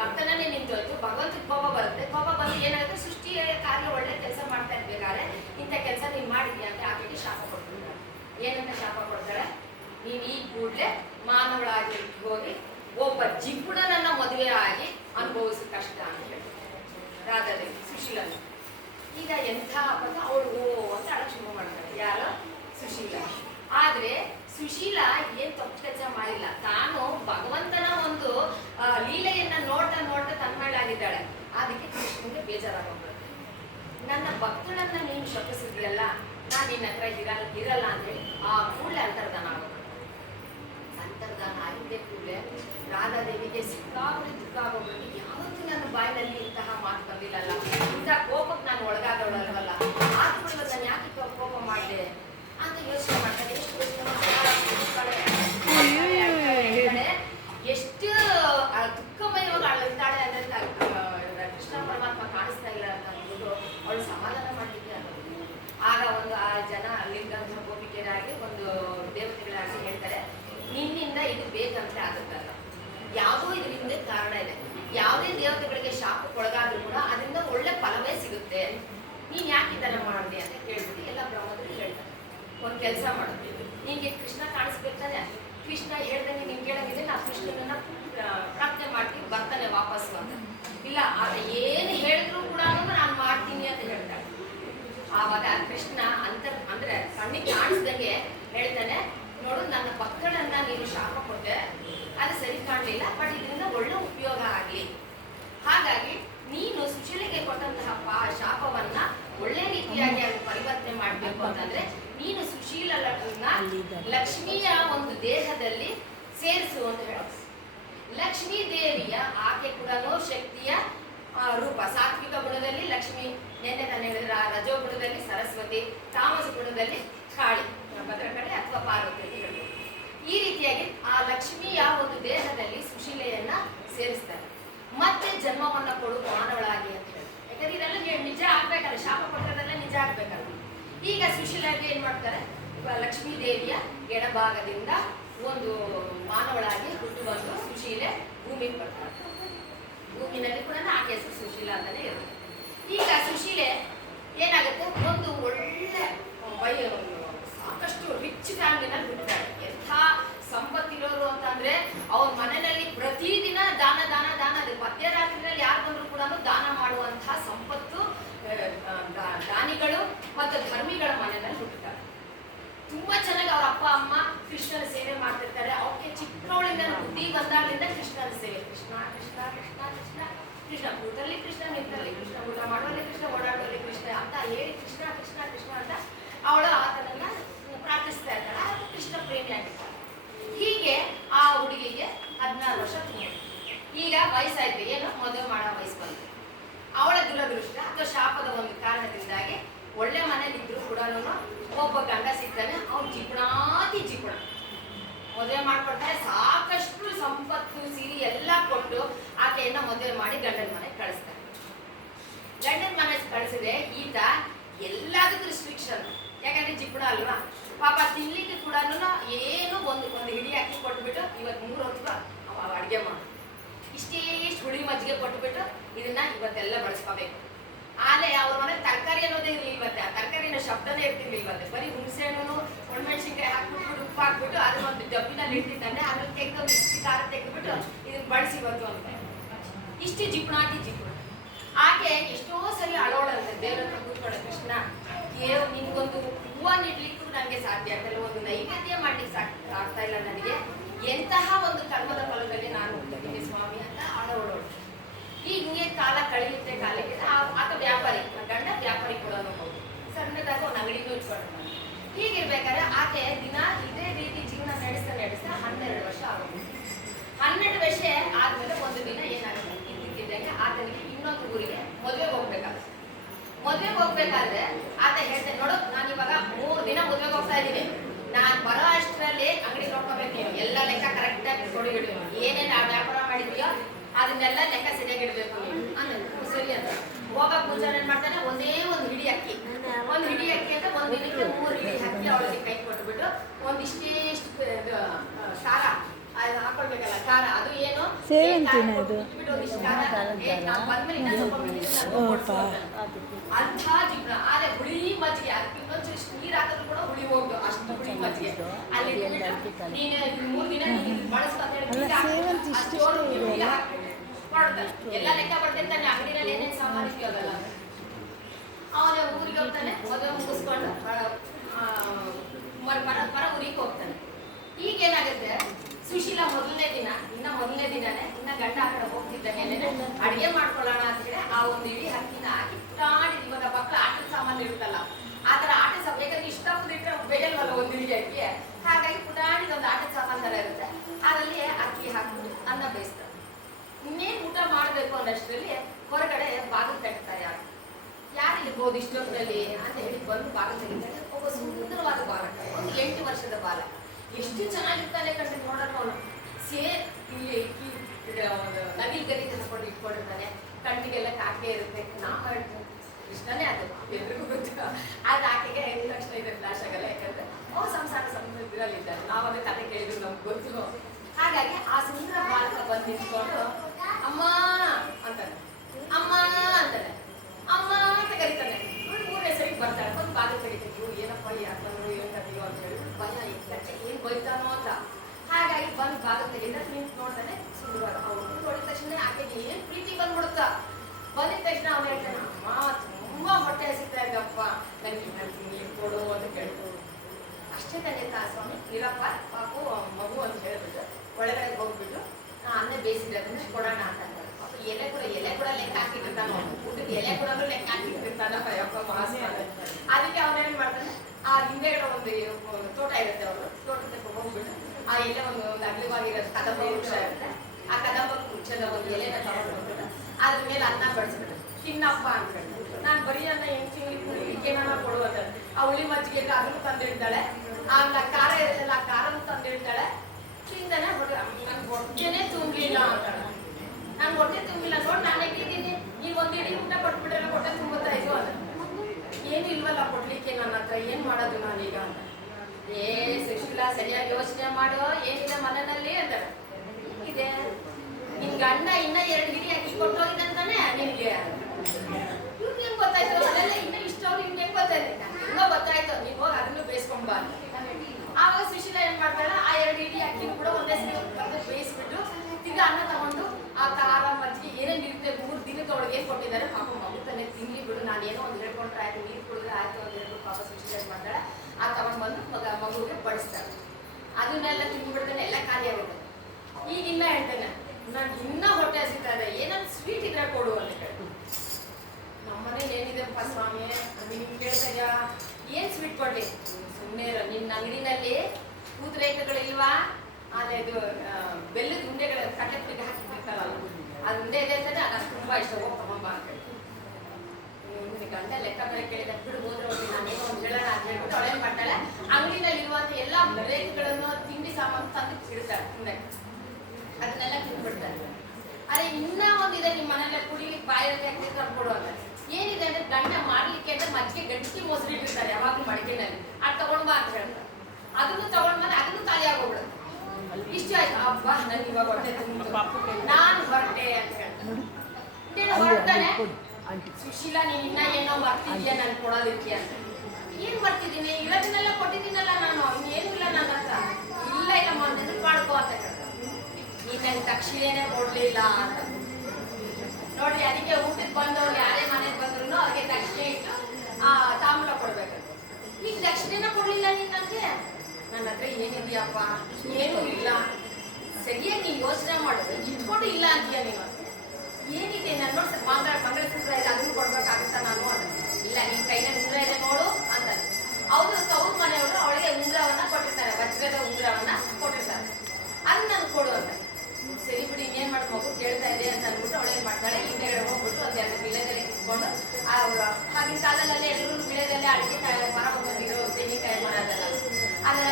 ಕರ್ತನೇ ನಿಂತೋಯ್ತು, ಭಗವಂತನ ಕೋಪ ಬರುತ್ತೆ. ಕೋಪ ಬಂದು ಏನಾಗುತ್ತೆ, ಸೃಷ್ಟಿಯ ಕಾರ್ಯ ಒಳ್ಳೆ ಕೆಲಸ ಮಾಡ್ತಾ ಇರ್ಬೇಕಾದ್ರೆ ಇಂಥ ಕೆಲಸ ನೀನು ಮಾಡಿದ್ಯಾ ಅಂತ ಆಕೆಗೆ ಶಾಪ ಕೊಡ್ತಿದ್ದಾಳೆ. ಏನಂತ ಶಾಪ ಕೊಡ್ತಾಳೆ? ನೀನು ಈ ಕೂಡಲೇ ಮಾನವಳಾಗಿ ಹೋಗಿ ಒಬ್ಬ ಜಿಪುಣನನ್ನ ಮದುವೆ ಆಗಿ ಅನುಭವಿಸೋ ಕಷ್ಟ ಅಂತ ಹೇಳ್ತಾರೆ ರಾಧಾದೇವಿ ಸುಶೀಲನ. ಈಗ ಎಂಥ ಅಪದ ಅವಳು ಓ ಅಂತ ಅಳಕ್ ಶುರು ಮಾಡ್ತಾಳೆ. ಯಾರು? ಸುಶೀಲ. ಆದ್ರೆ ಸುಶೀಲ ಏನ್ ತಪ್ಪು ಕೆಲಸ ಮಾಡಿಲ್ಲ. ತಾನು ಭಗವಂತನ ಒಂದು ಲೀಲೆಯನ್ನ ನೋಡ್ತಾ ನೋಡ್ತಾ ತನ್ಮಳಾಗಿದ್ದಾಳೆ. ಅದಕ್ಕೆ ಕೃಷ್ಣನಿಗೆ ಬೇಜಾರಾಗೋಗ್ಬಿಡುತ್ತೆ. ನನ್ನ ಭಕ್ತಳನ್ನ ನೀನು ಶಪಿಸಿದ್ಯಲ್ಲ, ನಾನು ನಿನ್ನ ಹತ್ರ ಇರಲ್ಲ ಅಂತೇಳಿ ಆ ಕೂಡಲೇ ಅಂತರ್ಧಾನ ಆಗೋಗ್ಬಿಡುತ್ತೆ. ಅಂತರ್ಧಾನ ಆಗಿದ್ದೇ ಕೂಡಲೇ ರಾಧಾದೇವಿಗೆ ಸಿಕ್ಕಾಪಟ್ಟೆ ದುಃಖ ಆಗೋಗ್ಬಿಟ್ಟು, ಯಾವತ್ತೂ ನನ್ನ ಬಾಯಿನಲ್ಲಿ ಇಂತಹ ಮಾತು ಬಂದಿಲ್ಲಲ್ಲ, ಇಂತಹ ಕೋಪಕ್ಕೆ ನಾನು ಒಳಗಾದವಳಲ್ವಲ್ಲ, ಆದ್ರೂ ನಾನು ಯಾಕೆ ಕೋಪ ಮಾಡಿದೆ ಅಂತ ಯೋಚನೆ ಮಾಡ್ತಾರೆ. ಎಷ್ಟು ಯೋಚನೆ ಮಾಡ್ತಾಳೆ, ಎಷ್ಟು ದುಃಖಮಯವಾಗಿ ಅಳ್ತಾಳೆ ಅಂದ್ರೆ ಕೃಷ್ಣ ಪರಮಾತ್ಮ ಕಾಣಿಸ್ತಾ ಇಲ್ಲ ಅಂತ ಅಂದ್ಬಿಟ್ಟು ಅವಳು ಸಮಾಧಾನ ಮಾಡಲಿಕ್ಕೆ ಅನ್ನೋದು. ಆಗ ಒಂದು ಆ ಜನ ಅಲ್ಲಿದ್ದಂತಹ ಗೋಪಿಕೆಯರಾಗಿ ಒಂದು ದೇವತೆಗಳಾಗಿ ಹೇಳ್ತಾರೆ, ನಿನ್ನಿಂದ ಇದು ಬೇಕಂತ ಆಗುತ್ತಲ್ಲ, ಯಾವುದೋ ಇದರಿಂದ ಕಾರಣ ಇದೆ. ಯಾವುದೇ ದೇವತೆಗಳಿಗೆ ಶಾಪಕ್ಕೊಳಗಾದ್ರೂ ಕೂಡ ಅದರಿಂದ ಒಳ್ಳೆ ಫಲವೇ ಸಿಗುತ್ತೆ. ನೀನ್ ಯಾಕೆ ಇದನ್ನ ಮಾಡಿದೆ ಅಂತ ಕೇಳ್ಬಿಟ್ಟು ಎಲ್ಲ ಬ್ರಹ್ಮದಲ್ಲಿ ಹೇಳ್ತಾರೆ, ಒಂದು ಕೆಲಸ ಮಾಡೋದು, ನಿಂಗೆ ಕೃಷ್ಣ ಕಾಣಿಸ್ಬೇಕಾದ್ರೆ ಕೃಷ್ಣ ಹೇಳ್ದಂಗೆ ನಿನ್ ಕೇಳಂಗಿದೆ, ನಾ ಕೃಷ್ಣನನ್ನ ಪ್ರಾರ್ಥನೆ ಮಾಡ್ತೀನಿ, ಬರ್ತಾನೆ ವಾಪಸ್ಸು ಅಂತ. ಇಲ್ಲ ಆದ್ರೆ ಏನು ಹೇಳಿದ್ರು ಕೂಡ ನಾನು ಮಾಡ್ತೀನಿ ಅಂತ ಹೇಳ್ತಾಳೆ. ಆವಾಗ ಕೃಷ್ಣ ಅಂದ್ರೆ ಕಣ್ಣಿಗೆ ಕಾಣಿಸ್ದಂಗೆ ಹೇಳ್ತಾನೆ, ನೋಡು ನನ್ನ ಭಕ್ತಳನ್ನ ನೀನು ಶಾಪ ಕೊಟ್ಟೆ, ಅದು ಸರಿ ಕಾಣಲಿಲ್ಲ, ಬಟ್ ಇದರಿಂದ ಒಳ್ಳೆ ಉಪಯೋಗ ಆಗ್ಲಿ. ಹಾಗಾಗಿ ನೀನು ಸುಶೀಲಿಗೆ ಕೊಟ್ಟಂತಹ ಶಾಪವನ್ನ ಒಳ್ಳೆ ರೀತಿಯಾಗಿ ಅದು ಪರಿವರ್ತನೆ ಮಾಡ್ಬೇಕು ಅಂತಂದ್ರೆ ನೀನು ಸುಶೀಲನ್ನ ಲಕ್ಷ್ಮಿಯ ಒಂದು ದೇಹದಲ್ಲಿ ಸೇರಿಸು ಅಂತ ಹೇಳೋದು. ಲಕ್ಷ್ಮೀ ದೇವಿಯ ಆಕೆ ಕೂಡ ಶಕ್ತಿಯ ರೂಪ. ಸಾತ್ವಿಕ ಗುಣದಲ್ಲಿ ಲಕ್ಷ್ಮಿ, ನೆನ್ನೆ ನಾನು ಹೇಳಿದ್ರೆ ರಜೋ ಗುಣದಲ್ಲಿ ಸರಸ್ವತಿ, ತಾಮಸ ಗುಣದಲ್ಲಿ ಕಾಳಿ, ಭದ್ರಕಾಳಿ ಅಥವಾ ಪಾರ್ವತಿ ಅಂತ ಹೇಳ್ಬೋದು. ಈ ರೀತಿಯಾಗಿ ಆ ಲಕ್ಷ್ಮಿಯ ಒಂದು ದೇಹದಲ್ಲಿ ಸುಶೀಲೆಯನ್ನ ಸೇರಿಸ್ತಾರೆ. ಮತ್ತೆ ಜನ್ಮವನ್ನ ಕೊಡು ಮಾನವಳಾಗಿ ಅಂತ ಹೇಳಿ. ಯಾಕಂದ್ರೆ ಇದೆಲ್ಲ ನಿಜ ಆಗ್ಬೇಕಲ್ಲ, ಶಾಪ ಕೊಟ್ಟದೆಲ್ಲ ನಿಜ ಆಗ್ಬೇಕಲ್ಲ. ಈಗ ಸುಶೀಲಾಗಿ ಏನ್ ಮಾಡ್ತಾರೆ, ಲಕ್ಷ್ಮೀ ದೇವಿಯ ಎಡಭಾಗದಿಂದ ಒಂದು ಮಾನವಳಾಗಿ ಹುಟ್ಟು ಬಂದು ಸುಶೀಲೆ ಭೂಮಿಗೆ ಬರ್ತಾರೆ. ಭೂಮಿನಲ್ಲಿ ಕೂಡ ಆಕೆ ಹೆಸರು ಸುಶೀಲ ಅಂತಾನೆ ಇರುತ್ತೆ. ಈಗ ಸುಶೀಲೆ ಏನಾಗುತ್ತೆ, ಒಂದು ಒಳ್ಳೆ ಸಾಕಷ್ಟು ರಿಚ್ ಫ್ಯಾಮಿಲಿನಲ್ಲಿ ಹುಟ್ಟುತ್ತಾರೆ. ಎಂಥ ಸಂಪತ್ತಿರೋರು ಅಂತಂದ್ರೆ ಅವ್ರ ಮನೆಯಲ್ಲಿ ಪ್ರತಿದಿನ ದಾನ ದಾನ ದಾನ, ಅದು ಮಧ್ಯರಾತ್ರಿನಲ್ಲಿ ಯಾರು ಬಂದ್ರು ಕೂಡ ದಾನ ಮಾಡುವಂತಹ ಸಂಪತ್ತು ದಾನಿಗಳು ಮತ್ತು ಧರ್ಮಿಗಳ ಮನೆಯಲ್ಲಿ ಹುಟ್ಟುತ್ತಾರೆ. ತುಂಬಾ ಚೆನ್ನಾಗಿ ಅವ್ರ ಅಪ್ಪ ಅಮ್ಮ ಕೃಷ್ಣನ ಸೇವೆ ಮಾಡ್ತಿರ್ತಾರೆ. ಅವಕ್ಕೆ ಚಿಕ್ಕವಳಿಂದ ಬುದ್ಧಿ ಬಂದಾಗಲಿಂದ ಕೃಷ್ಣನ ಸೇವೆ, ಕೃಷ್ಣ ಕೃಷ್ಣ ಕೃಷ್ಣ ಕೃಷ್ಣ ಕೃಷ್ಣ, ಊಟಲ್ಲಿ ಕೃಷ್ಣ, ನಿಂತಲ್ಲಿ ಕೃಷ್ಣ, ಊಟ ಮಾಡುವಲ್ಲಿ ಕೃಷ್ಣ, ಓಡಾಡುವಲ್ಲಿ ಕೃಷ್ಣ ಅಂತ ಹೇಳಿ ಕೃಷ್ಣ ಕೃಷ್ಣ ಕೃಷ್ಣ ಅಂತ ಅವಳು ಆತನನ್ನ ಪ್ರಾರ್ಥಿಸ್ತಾ ಇರ್ತಾಳೆ. ಅದು ಕೃಷ್ಣ ಪ್ರೇಮಿ ಆಗಿರ್ತಾಳೆ. ಹೀಗೆ ಆ ಹುಡುಗಿಗೆ 16 ವರ್ಷ ತುಂಬ. ಈಗ ವಯಸ್ಸಾಯ್ತು, ಏನು ಮದುವೆ ಮಾಡೋ ವಯಸ್ಸು ಬಂತು. ಅವಳ ದುರದೃಷ್ಟ ಅಥವಾ ಶಾಪದ ಒಂದು ಕಾರಣದಿಂದಾಗಿ ಒಳ್ಳೆ ಮನೇಲಿದ್ರು ಕೂಡ ಒಬ್ಬ ಗಂಡ ಸಿಗ್ತಾನೆ. ಅವ್ನು ಜಿಪುಣಾತಿ ಜಿಪುಣ, ಮದುವೆ ಮಾಡ್ಕೊಡ್ತಾರೆ. ಸಾಕಷ್ಟು ಸಂಪತ್ತು ಸಿರಿ ಎಲ್ಲ ಕೊಟ್ಟು ಆಕೆಯನ್ನ ಮದುವೆ ಮಾಡಿ ಗಂಡನ ಮನೆಗೆ ಕಳಿಸ್ತಾರೆ. ಗಂಡನ ಮನೆಗೆ ಕಳಿಸಿದ್ರೆ ಈತ ಎಲ್ಲದಕ್ಕೂ ರಿಸ್ಟ್ರಿಕ್ಷನ್. ಯಾಕಂದ್ರೆ ಜಿಪುಣ ಅಲ್ವಾ, ಪಾಪ ತಿನ್ಲಿಕ್ಕೆ ಕೂಡ ಏನು ಒಂದು ಹಿಡಿ ಹಾಕಿ ಕೊಟ್ಬಿಟ್ಟು ಇವತ್ತು 3 ಹೊತ್ತು ಅಡುಗೆ ಮಾಡು, ಇಷ್ಟು ಹುಳಿ ಮಜ್ಜಿಗೆ ಕೊಟ್ಬಿಟ್ಟು ಇದನ್ನ ಇವತ್ತೆಲ್ಲ ಬಳಸ್ಕೋಬೇಕು. ಆಲೆ ಅವ್ರ ಮನೆ ತರಕಾರಿ ಅನ್ನೋದೇ ಇರ್ಲಿಲ್ವತ್ತೆ, ಆ ತರಕಾರಿನ ಶಬ್ದನೇ ಇರ್ತಿರ್ಲಿಲ್ವತ್ತೆ. ಬರೀ ಹುಣಸೆ ಹಣ್ಣು ಒಣಮೆಣಸಿನ್ಕಾಯಿ ಹಾಕ್ಬಿಟ್ಟು ಉಪ್ಪು ಹಾಕ್ಬಿಟ್ಟು ಅದನ್ನ ಒಂದು ಡಬ್ಬಿನಲ್ಲಿ ಇಟ್ಟಿದ್ದಾನೆ. ಅದ್ರಲ್ಲಿ ತೆಗೆದು ಇಷ್ಟು ಖಾರ ತೆಗೆದ್ಬಿಟ್ಟು ಇದನ್ನ ಬಳಸಿ ಇವತ್ತು ಅಂತ. ಇಷ್ಟು ಜಿಪುಣಾತಿ ಜಿಪುಣ. ಆಕೆ ಎಷ್ಟೋ ಸರಿ ಅಳೋಳಂತೆ ದೇವ್ರ ಹತ್ರ ಕೂತ್ಕೊಳ್ಳೋ, ಕೃಷ್ಣ ನಿನ್ಗೊಂದು ಹೂವ ನೀಡ್ಲಿಕ್ಕೂ ನನಗೆ ಸಾಧ್ಯ ಆಗ್ತಾ ಇಲ್ಲ, ಒಂದು ನೈವೇದ್ಯ ಮಾಡ್ಲಿಕ್ಕೆ ಆಗ್ತಾ ಇಲ್ಲ ನನಗೆ, ಎಂತಹ ಒಂದು ಕರ್ಮದ ಫಲದಲ್ಲಿ ನಾನು ಹೋಗ್ತೀನಿ ಸ್ವಾಮಿ ಅಂತ ಅಳೋಳೋಳು. ಹಿಂಗೆ ಕಾಲ ಕಳೆಯುತ್ತೆ. ಕಾಲಕ್ಕೆ ಆತ ವ್ಯಾಪಾರಿ, ಗಂಡ ವ್ಯಾಪಾರಿ ಕೂಡ ಹೋಗುದು, ಸಣ್ಣದಾಗ ಒಂದು ಅಂಗಡಿನೂ ಇಟ್ಕೊಂಡು. ಹೀಗಿರ್ಬೇಕಾದ್ರೆ ಆಕೆ ದಿನ ಇದೇ ರೀತಿ ಜೀವನ ನಡೆಸ್ತಾ 12 ವರ್ಷ ಆಗೋದು. 12 ವರ್ಷ ಆದ್ಮೇಲೆ ಒಂದು ದಿನ ಏನಾಗುತ್ತೆ, ಇದ್ದಕ್ಕಿದ್ದಂಗೆ ಆತನಿಗೆ ಇನ್ನೊಂದು ಊರಿಗೆ ಮದುವೆಗೆ ಹೋಗ್ಬೇಕಾಗುತ್ತೆ. ಮದುವೆಗೆ ಹೋಗ್ಬೇಕಾದ್ರೆ ಆತ ಹೇಳ್ತೇನೆ, ನೋಡು ನಾನು ಇವಾಗ 3 ದಿನ ಮದುವೆಗೆ ಹೋಗ್ತಾ ಇದ್ದೀನಿ, ನಾನು ಬರೋ ಅಷ್ಟರಲ್ಲಿ ಅಂಗಡಿ ನೋಡ್ಕೋಬೇಕು ನೀವು, ಎಲ್ಲ ಲೆಕ್ಕ ಕರೆಕ್ಟಾಗಿ ಕೊಡಿ ಇಡಿ, ಏನೇನು ವ್ಯಾಪಾರ ಮಾಡಿದ್ಯೋ ಅದನ್ನೆಲ್ಲ ಲೆಕ್ಕ ಸರಿಯಾಗಿ ಇಡಬೇಕು ನೀವು ಅಂದ್ರೆ ಸರಿ ಅಂತ. ಹೋಗ ಪೂಜಾರ ಏನ್ ಮಾಡ್ತಾನೆ, ಒಂದೇ ಒಂದು ಹಿಡಿ ಅಕ್ಕಿ ಅಂತ ಒಂದ್ ದಿನಕ್ಕೆ 3 ಹಿಡಿ ಅಕ್ಕಿ ಅವಳಿಗೆ ಕೈ ಕೊಟ್ಬಿಟ್ಟು ಒಂದಿಷ್ಟೇಷ್ಟು ಖಾರ ಅದು ಹಾಕೊಳ್ಬೇಕಲ್ಲ, ಖಾರ ಅದು ಏನು ಒಂದಿಷ್ಟು ಖಾರ ಬಂದ್ಮೇಲೆ ಇನ್ನೂ ಸ್ವಲ್ಪ ಅಂಥ ಜೀವನ. ಆದ್ರೆ ಹುಳಿ ಮಜ್ಜಿಗೆ ಅದಕ್ಕೆ ಇನ್ನೊಂದು ನೀರು ಹಾಕಿದ್ರು ಕೂಡ ಹುಳಿ ಹೋಗ್ದು, ಅಷ್ಟು ಹುಳಿ ಮಜ್ಜಿಗೆ ಅಲ್ಲಿ ನೀನು 3 ದಿನ ಬಳಸ್ಕೊಂತ ಎಲ್ಲ ಲೆಕ್ಕ ಬರ್ತಿರ್ತಾನೆ. ಅಂಗಡಿನಲ್ಲಿ ಏನೇನು ಸಾಮಾನು ಇದೆಯೋ ಅದಲ್ಲ ಅವನ ಊರಿಗೆ ಹೋಗ್ತಾನೆ, ಮದುವೆ ಮುಗಿಸ್ಕೊಂಡು ಪರ ಊರಿಗೆ ಹೋಗ್ತಾನೆ. ಈಗೇನಾಗುತ್ತೆ, ಸುಶೀಲಾ ಮೊದಲನೇ ದಿನನೇ ಇನ್ನ ಗಂಡ ಆ ಕಡೆ ಹೋಗ್ತಿದ್ದಾನೆ, ಅಡಿಗೆ ಮಾಡ್ಕೊಳ್ಳೋಣ ಅಂತ ಹೇಳಿ ಆ ಒಂದು ಇಡೀ ಅಕ್ಕಿನ ಹಾಕಿ ಪುಟಾಣಿ, ಇವಾಗ ಮಕ್ಕಳು ಆಟದ ಸಾಮಾನು ಇರುತ್ತಲ್ಲ ಆ ತರ ಆಟದ ಸಾಮಾನು, ಯಾಕಂದ್ರೆ ಇಷ್ಟಪಟ್ಟಿಟ್ರೆ ಬೇಯಲ್ವಲ್ಲ ಒಂದು ಇಡೀ ಅಕ್ಕಿ, ಹಾಗಾಗಿ ಪುಟಾಣಿದ ಒಂದು ಆಟದ ಸಾಮಾನು ತರ ಇರುತ್ತೆ, ಅದರಲ್ಲಿ ಅಕ್ಕಿ ಹಾಕ್ಬಿಟ್ಟು ಅನ್ನ ಬೇಯಿಸ್ತಾರೆ. ಇನ್ನೇನು ಊಟ ಮಾಡಬೇಕು ಅನ್ನೋಷ್ಟರಲ್ಲಿ ಹೊರಗಡೆ ಬಾಗಿಲು ತಟ್ತಾರೆ. ಯಾರು ಇರ್ಬೋದು ಇಷ್ಟೊತ್ತಿನಲ್ಲಿ ಅಂತ ಹೇಳಿ ಬಂದು ಬಾಗಿಲು ತೆಗಿತಾರೆ. ಒಬ್ಬ ಸುಂದರವಾದ ಬಾಲಕ, ಒಂದು 8 ವರ್ಷದ ಬಾಲಕ, ಎಷ್ಟು ಚೆನ್ನಾಗಿರ್ತಾನೆ ಕಂಡು ನೋಡೋಣ. ಅವನು ಇಲ್ಲಿ ನವಿಲ್ ಗರಿ ತರಿಸ್ಕೊಂಡು ಇಟ್ಕೊಂಡಿರ್ತಾನೆ, ಕಣ್ಣಿಗೆಲ್ಲ ಕಾಕೆ ಇರುತ್ತೆ. ನಾವು ಹೇಳ್ತೀವಿ ಇಷ್ಟನೇ ಅದು ಎಲ್ರಿಗೂ ಗೊತ್ತು, ಆದ್ರೆ ಆಕೆಗೆ ತಕ್ಷಣ ಇದೆ ಫ್ಲಾಶ್ ಆಗಲ್ಲ, ಯಾಕಂದ್ರೆ ಅವ್ರು ಸಂಸಾರ ಸಮುದ್ರದಲ್ಲಿದ್ದಾರೆ, ನಾವಾಗ ಕತೆ ಕೇಳಿದ್ರು ನಮ್ಗೆ ಗೊತ್ತು. ಹಾಗಾಗಿ ಆ ಸುಂದರ ಬಾಲಕ ಬಂದು ನಿಂತ್ಕೊಂಡು ಅಮ್ಮ ಅಂತಾನೆ, ಅಮ್ಮ ಅಂತಾನೆ, ಅಮ್ಮ ಅಂತ ಕರೀತಾನೆ. ಮೂರನೇ ಸರಿ ಬರ್ತಾಳೆ, ಒಂದು ಬಾಗಿಲು ತೆಗಿತೀವಿ, ಏನಪ್ಪ ಯಾಕಂದ್ರು ಏನ್ ಕತೀವೋ ಅಂತ ಹೇಳಿ ಭಯ, ಏನ್ ಬೈತಾನೋ ಅಂತ. ಹಾಗಾಗಿ ಬಂದು ಬಾಗಿಲು ತೆಗಿದ ನಿಂತು ನೋಡ್ತಾನೆ. ಸುಂದರವಾದ ಅವನು ನೋಡಿದ ತಕ್ಷಣ ಆಕೆಗೆ ಏನ್ ಪ್ರೀತಿ ಬಂದ್ಬಿಡುತ್ತಾ. ಬಂದಿದ ತಕ್ಷಣ ಅವ್ನು ಹೇಳ್ತಾನೆ, ಅಮ್ಮ ತುಂಬಾ ಹೊಟ್ಟೆ ಹಸಿತಾ ಇದಪ್ಪ, ನನಗೆ ನೀರು ಕೊಡು ಅಂತ ಕೇಳ್ತು. ಅಷ್ಟೇ ತಾನೇ ಸ್ವಾಮಿ, ಇರಪ್ಪ ಪಾಪು ಮಗು ಅಂತ ಹೇಳ್ಬಿಟ್ಟು ಒಳಗಡೆ ಹೋಗ್ಬಿಟ್ಟು ಅನ್ನ ಬೇಯಿಸಿದ್ರೆ ಅದನ್ನ ಕೊಡೋಣ ಅಂತ. ಎಲೆ ಕೂಡ ಲೆಕ್ಕ ಹಾಕಿಟ್ಟಿರ್ತಾನ, ಊಟದ ಎಲೆ ಕೂಡ ಲೆಕ್ಕ ಹಾಕಿಟ್ಟಿರ್ತಾನ ಯಪ್ಪ ಮಹಾಸ್ವಾಮಿ. ಅದಕ್ಕೆ ಅವನೇನ್ ಮಾಡ್ತಾನೆ, ಆ ಹಿಂದೆಗಡೆ ಒಂದು ತೋಟ ಇರುತ್ತೆ, ಅವರು ತೋಟಕ್ಕೆ ಹೋಗ್ಬಿಟ್ಟು ಆ ಎಲೆ ಒಂದು ಅಗ್ಲಿವಾಗಿರೋ ಕದಂಬ ವೃಕ್ಷ ಇರುತ್ತೆ, ಆ ಕದಂಬ ವೃಕ್ಷದ ಒಂದು ಎಲೆನ ತಗೊಂಡು ಹೋಗ್ಬಿಟ್ಟು ಅದ್ರ ಮೇಲೆ ಅನ್ನ ಬಡಿಸ್ಬಿಟ್ಟು ತಿನ್ನಪ್ಪ ಅಂತ ಹೇಳ್ತಾರೆ. ನಾನು ಬರೀ ಅನ್ನ ಹೆಂಗ್ ನಾನು ಕೊಡುವಂತ, ಆ ಹುಳಿ ಮಜ್ಜಿಗೆ ಅದನ್ನು ತಂದಿಡ್ತಾಳೆ, ಆಮೇಲೆ ಖಾರ ಇರುತ್ತಲ್ಲ ಆ ಖಾರನು ತಂದಿಡ್ತಾಳೆ. ತಿಂದಾನೆ ನನ್ ಹೊಟ್ಟೆನೆ ತುಂಬಿಲ್ಲ ಅಂತಾಳೆ. ನಾನು ಹೊಟ್ಟೆ ತುಂಬಿಲ್ಲ ನೋಡಿ, ನಾನೇ ಕೇಳಿದ್ದೀನಿ, ನೀವು ಒಂದ್ ಇಡೀ ಊಟ ಕೊಟ್ಬಿಟ್ರೆ ಹೊಟ್ಟೆ ತುಂಬುತ್ತಾ ಇದ್ವು ಅಂತ. ಏನು ಇಲ್ವಲ್ಲ ಕೊಡ್ಲಿಕ್ಕೆ ನನ್ನ ಹತ್ರ, ಏನ್ ಮಾಡೋದು ನಾನೀಗ ಅಂತ. ಏ ಸುಶೀಲಾ ಸರಿಯಾಗಿ ಯೋಚನೆ ಮಾಡೋ, ಏನಿದೆ ಮನೆಯಲ್ಲಿ ಅಂತಾರೆ. ಇದೆ ನಿನ್ ಗಂಡ ಇನ್ನ 2 ಗಿಡಿ ಅಕ್ಕಿ ಕೊಟ್ಟೋಗಿದಂತಾನೆ ನಿನ್ಗೆ, ಇವ್ರು ಹೆಂಗ್ ಗೊತ್ತಾಯ್ತು, ಅದೆಲ್ಲ ಇನ್ನ ಇಷ್ಟ ಅವ್ರು ನಿಮ್ಗೆ ಹೆಂಗ್ ಗೊತ್ತಾಯ್ತು, ಇನ್ನೂ ಗೊತ್ತಾಯ್ತು, ನೀನ್ ಹೋಗಿ ಅದನ್ನು ಬೇಯಿಸ್ಕೊಂಡ್ ಬಾ. ಆವಾಗ ಸುಶೀಲಾ ಏನ್ ಮಾಡ್ತಾಳೆ, ಆ 2 ಇಡೀ ಅಕ್ಕಿನೂ ಕೂಡ ಒಂದೇ ಸರಿ ಬೇಯಿಸ್ಬಿಟ್ಟು ತಿರ್ಗಾ ಅನ್ನ ತಗೊಂಡು ಆ ಖಾರ ಮಜ್ಜಿಗೆ ಏನೇನು ಇರುತ್ತೆ 3 ದಿನದೊಳಗೆ ಏನ್ ಕೊಟ್ಟಿದ್ದಾರೆ ಪಾಪ ಮಗು ತಾನೆ ತಿನ್ಲಿ ಬಿಡು, ನಾನು ಏನೋ ಒಂದು ಹೇಳ್ಕೊಂಡ್ರೆ ಆಯ್ತು, ನೀರು ಕುಡಿದ್ರೆ ಆಯ್ತು ಅಂತ ಹೇಳ್ಬಿಟ್ಟು ಪಾಪ ಸುಶೀಲಾ ಏನ್ ಮಾಡ್ತಾಳೆ, ಆ ತಗೊಂಡ್ ಬಂದು ಮಗುಗೆ ಬಡಿಸ್ತಾಳೆ. ಅದನ್ನೆಲ್ಲ ತಿಂದ್ಬಿಡ್ತಾನೆ, ಎಲ್ಲ ಖಾಲಿ ಆಗುತ್ತೆ. ಈಗ ಇನ್ನ ಹೇಳ್ತಾನೆ, ನಾನು ಇನ್ನ ಹೊಟ್ಟೆ ಹಸಿತಾ ಇದೆ, ಏನಾದ್ರು ಸ್ವೀಟ್ ಇದ್ರೆ ಕೊಡು ಅಂತ ಹೇಳಿ. ನಮ್ಮನೇಲಿ ಏನಿದೆಪ್ಪ ಸ್ವಾಮಿ ನಿಮ್ಗೆ ಕೇಳ್ತಾ, ಏನ್ ಸ್ವೀಟ್ ಕೊಡ್ಲಿ, ಸುಮ್ಮನೆ ನಿನ್ನ ಅಂಗಡಿನಲ್ಲಿ ಕೂತ್ರೇಖೆಗಳಿಲ್ವಾ, ಆದ್ರೆ ಇದು ಬೆಲ್ಲದ ಉಂಡೆಗಳ ಕಟ್ಟೆಗೆ ಹಾಕಿರ್ತಾರಲ್ಲ, ಅದು ಉಂಡೆ ಇದೆ ಅಂತಾನೆ ನನಗೆ ತುಂಬಾ ಇಷ್ಟ, ಹೋಗಿ ತಗೊಂಬ ಅಂತ ಹೇಳಿ. ಗಂಡ ಲೆಕ್ಕ ಬೆಲೆ ಕೇಳಿದ ಬಿಡು, ಹೋದ್ರೆ ಹೋಗಿ ನಾನೇನೋ ಒಂದು ಹೇಳೋಣ ಅಂತ ಹೇಳ್ಬಿಟ್ಟು ಅವಳೇನ್ ಮಾಡ್ತಾಳೆ, ಅಂಗಡಿನಲ್ಲಿ ಇರುವಂತ ಎಲ್ಲಾ ರೇಖೆಗಳನ್ನು ತಿಂಡಿ ಸಾಮಾನು ತಂದು ಇಡ್ತಾಳೆ ತಿಂದಕ್ಕೆ, ಅದನ್ನೆಲ್ಲ ತಿಂದ್ಬಿಡ್ತಾರೆ. ಅರೆ ಇನ್ನ ಒಂದಿದೆ ನಿಮ್ಮ ಮನೆಯಲ್ಲ ಕುಡಿಲಿಕ್ಕೆ ಬಾಯಲ್ಲಿ ಹಾಕಿ ತಂದ್ಕೊಡು ಅಂತ. ಏನಿದೆ ಅಂದ್ರೆ ಗಂಡ ಮಾಡ್ಲಿಕ್ಕೆ ಅಂದ್ರೆ ಮಜ್ಜಿಗೆ ಗಟ್ಟಿ ಮೊಸರು ಇಟ್ಟಿರ್ತಾರೆ ಯಾವಾಗಲೂ ಮಡಿಕೆನಲ್ಲಿ, ಅದು ತಗೊಂಡ್ ಬಾ ಅಂತ ಹೇಳ್ತಾರೆ. ಅದನ್ನು ತಗೊಂಡ್ ಬಂದ್ರೆ ಅದನ್ನು ಖಾಲಿ ಆಗೋಗ್ಬಿಡುತ್ತೆ. ಇಷ್ಟ ಆಯ್ತು, ಹಬ್ಬ ನನ್ಗೆ ಇವಾಗ ಹೊಟ್ಟೆ ತುಂಬ ನಾನು ಹೊರಟೆ ಅಂತ ಹೇಳ್ತಾನೆ. ಹೊರಡ್ತಾನೆ, ಸುಶೀಲಾ ನೀನ್ ಇನ್ನ ಏನೋ ಮರ್ತಿದ್ಯಾ ನನ್ ಕೊಡೋದಕ್ಕೆ ಅಂತ. ಏನ್ ಮರ್ತಿದ್ದೀನಿ, ಇರೋದನ್ನೆಲ್ಲ ಕೊಟ್ಟಿದ್ದೀನಲ್ಲ ನಾನು, ಇನ್ನೇನು ಇಲ್ಲ ನನ್ನ ಹತ್ರ. ಇಲ್ಲ ಇಲ್ಲಮ್ಮ ಅಂತ ಮಾಡ್ಕೋ ಅಂತ ಹೇಳ್ತಾರೆ. ನೀನ್ ನನ್ ತಕ್ಷಣನೇ ಕೊಡ್ಲಿಲ್ಲ ಅಂತ ನೋಡ್ರಿ. ಅದಕ್ಕೆ ಊಟಕ್ಕೆ ಬಂದವ್ರು ಯಾರೇ ಮನೆಗೆ ಬಂದ್ರು ಅವ್ರಿಗೆ ದಕ್ಷಿಣೆ ಇಟ್ಟು ತಾಂಬೂಲ ಕೊಡ್ಬೇಕು. ಈಗ ದಕ್ಷಿಣೆನ ಕೊಡ್ಲಿಲ್ಲ ನೀನ್ ನನ್ಗೆ, ನನ್ನ ಹತ್ರ ಏನಿದೆಯಪ್ಪ, ಏನೂ ಇಲ್ಲ. ಸರಿಯಾಗಿ ನೀನ್ ಯೋಚನೆ ಮಾಡೋದು, ಇಟ್ಕೊಂಡು ಇಲ್ಲ ಅಂತೀಯ ನೀನು. ಏನಿದೆ ನಾನು ನೋಡಿ ಮಂಗಳಸೂತ್ರ ಇದೆ, ಅದನ್ನು ಕೊಡ್ಬೇಕಾಗುತ್ತಾ ನಾನು ಅಂತ. ಇಲ್ಲ ನಿನ್ ಕೈನಲ್ಲಿ ಉಂಗುರ ಇದೆ ನೋಡು ಅಂತ. ಅವ್ರು ತವ್ರ ಮನೆಯವರು ಅವಳಿಗೆ ಉಂಗುರವನ್ನ ಕೊಟ್ಟಿರ್ತಾರೆ, ವಜ್ರದ ಉಂಗುರವನ್ನ ಕೊಟ್ಟಿರ್ತಾರೆ, ಅದನ್ನ ನನ್ಗೆ ಕೊಡು ಅಂತ. ಸರಿ ಬಿಡಿ ಇನ್ನೇನ್ ಮಾಡಿ ಮಗು ಕೇಳ್ತಾ ಇದೆ ಅಂತ ಅಂದ್ಬಿಟ್ಟು ಅವಳೇನ್ ಮಾಡ್ತಾಳೆ, ಹಿಂದೆಗಡೆ ಹೋಗ್ಬಿಟ್ಟು ಒಂದೆರಡು ಬಿಳೆದೆಲೆ ಕಿತ್ಕೊಂಡು, ಆಗಿನ ಕಾಲದಲ್ಲೇ ಎಲ್ಲರೂ ಬಿಳೆದೆಲೆ ಅಡಿಕೆ ಮರ ಬಂದಿರೋ ತೆಂಗಿನಕಾಯಿ ಮರ ಅದೆಲ್ಲ ಅದೆಲ್ಲ